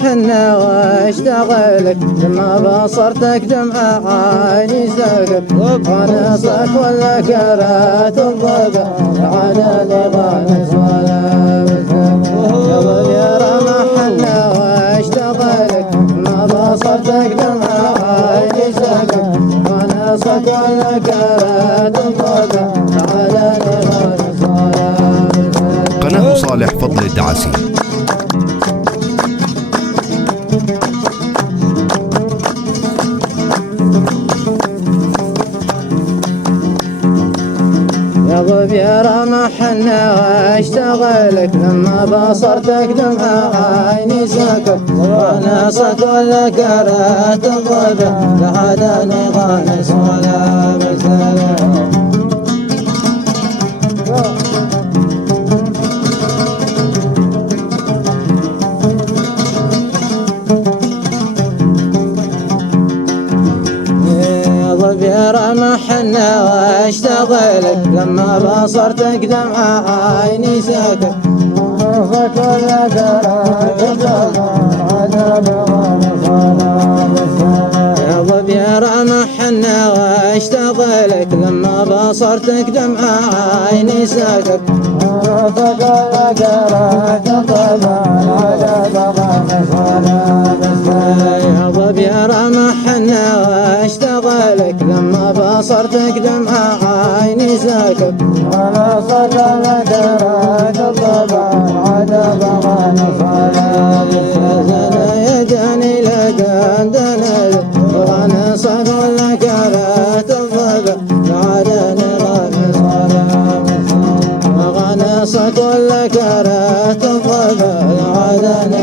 حنا واشتغلك لما بصرتك دمع عيني سقف ونصك ولا كرات الضبع على لغانس ولا بسك قلب يا رمى حنا واشتغلك لما بصرتك دمع عيني سقف ونصك ولا كرات الضبع على لغانس ولا بسك. قناة صالح فضل الدعاسي. يا ضب يا رمح حنا واشتغلك لما بصرتك دمع عيني سكت ونصك ولا كرات الضبع لعدني غانس ولا بسلام. يا رمح حنا واشتغلك لما بصرتك دمع عيني سكت ونصك ولا كرات الضبع يا ضب يا رمح حنا واشتغلك لما بصرتك دمع عيني سكت ونصك ولا كرات الضبع يا ضب يا رمح حنا واشتغلك لما بصرتك دمع عيني سكت ونصك ولا كرات الضبع العجب غنص ولا بسنا يا جاني لقندنا غنصك ولا كرات الضبع العجب غنص ولا بسنا غنصك ولا كرات الضبع العجب